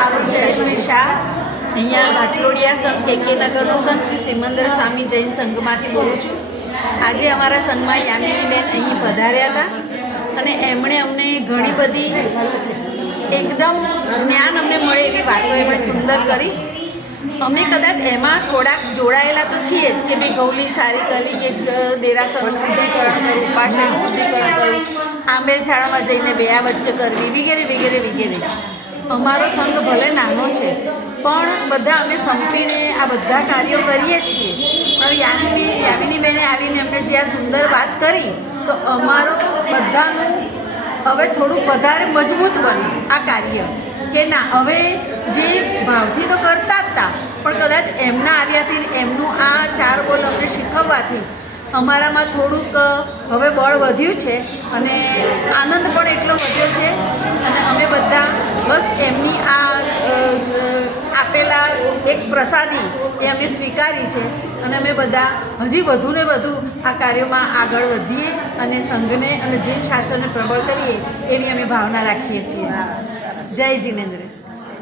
મારું જયેશભાઈ શાહ અહીંયા ઘાટલોડિયા સંઘ કેકે નગરનો સંઘ શ્રી સિમંદર સ્વામી જૈન સંઘમાંથી બોલું છું. આજે અમારા સંઘમાં યામિનીબેન અહીં પધાર્યા હતા અને એમણે અમને ઘણી બધી એકદમ જ્ઞાન અમને મળે એવી વાતો એમણે સુંદર કરી. અમે કદાચ એમાં થોડાક જોડાયેલા તો છીએ જ કે ભાઈ ગૌલી સારી કરવી કે દેરાસરનું શુદ્ધિકરણ કરવું, પાઠશાળાનું શુદ્ધિકરણ કરવું, આંબેલ શાળામાં જઈને બેયા વચ્ચે કરવી વગેરે વગેરે વગેરે. અમારો સંઘ ભલે નાનો છે પણ બધા અમે સંપીને આ બધા કાર્યો કરીએ જ છીએ. હવે યામિનીબેને આવીને અમને જે આ સુંદર વાત કરી તો અમારું બધાનું હવે થોડુંક વધારે મજબૂત બન્યું આ કાર્ય કે ના હવે જે ભાવથી તો કરતા જ હતા પણ કદાચ એમના આવ્યાથી એમનું આ ચાર બોલ અમને શીખવવાથી અમારામાં થોડુંક હવે બળ વધ્યું છે અને આનંદ પણ એટલો વધ્યો છે. અને અમે બધા બસ એમની આ આપેલા એક પ્રસાદી એ અમે સ્વીકારી છે અને અમે બધા હજી વધુ ને વધુ આ કાર્યોમાં આગળ વધીએ અને સંઘને અને જૈન શાસ્ત્રને પ્રબળ કરીએ એવી અમે ભાવના રાખીએ છીએ. જય જિનેન્દ્ર.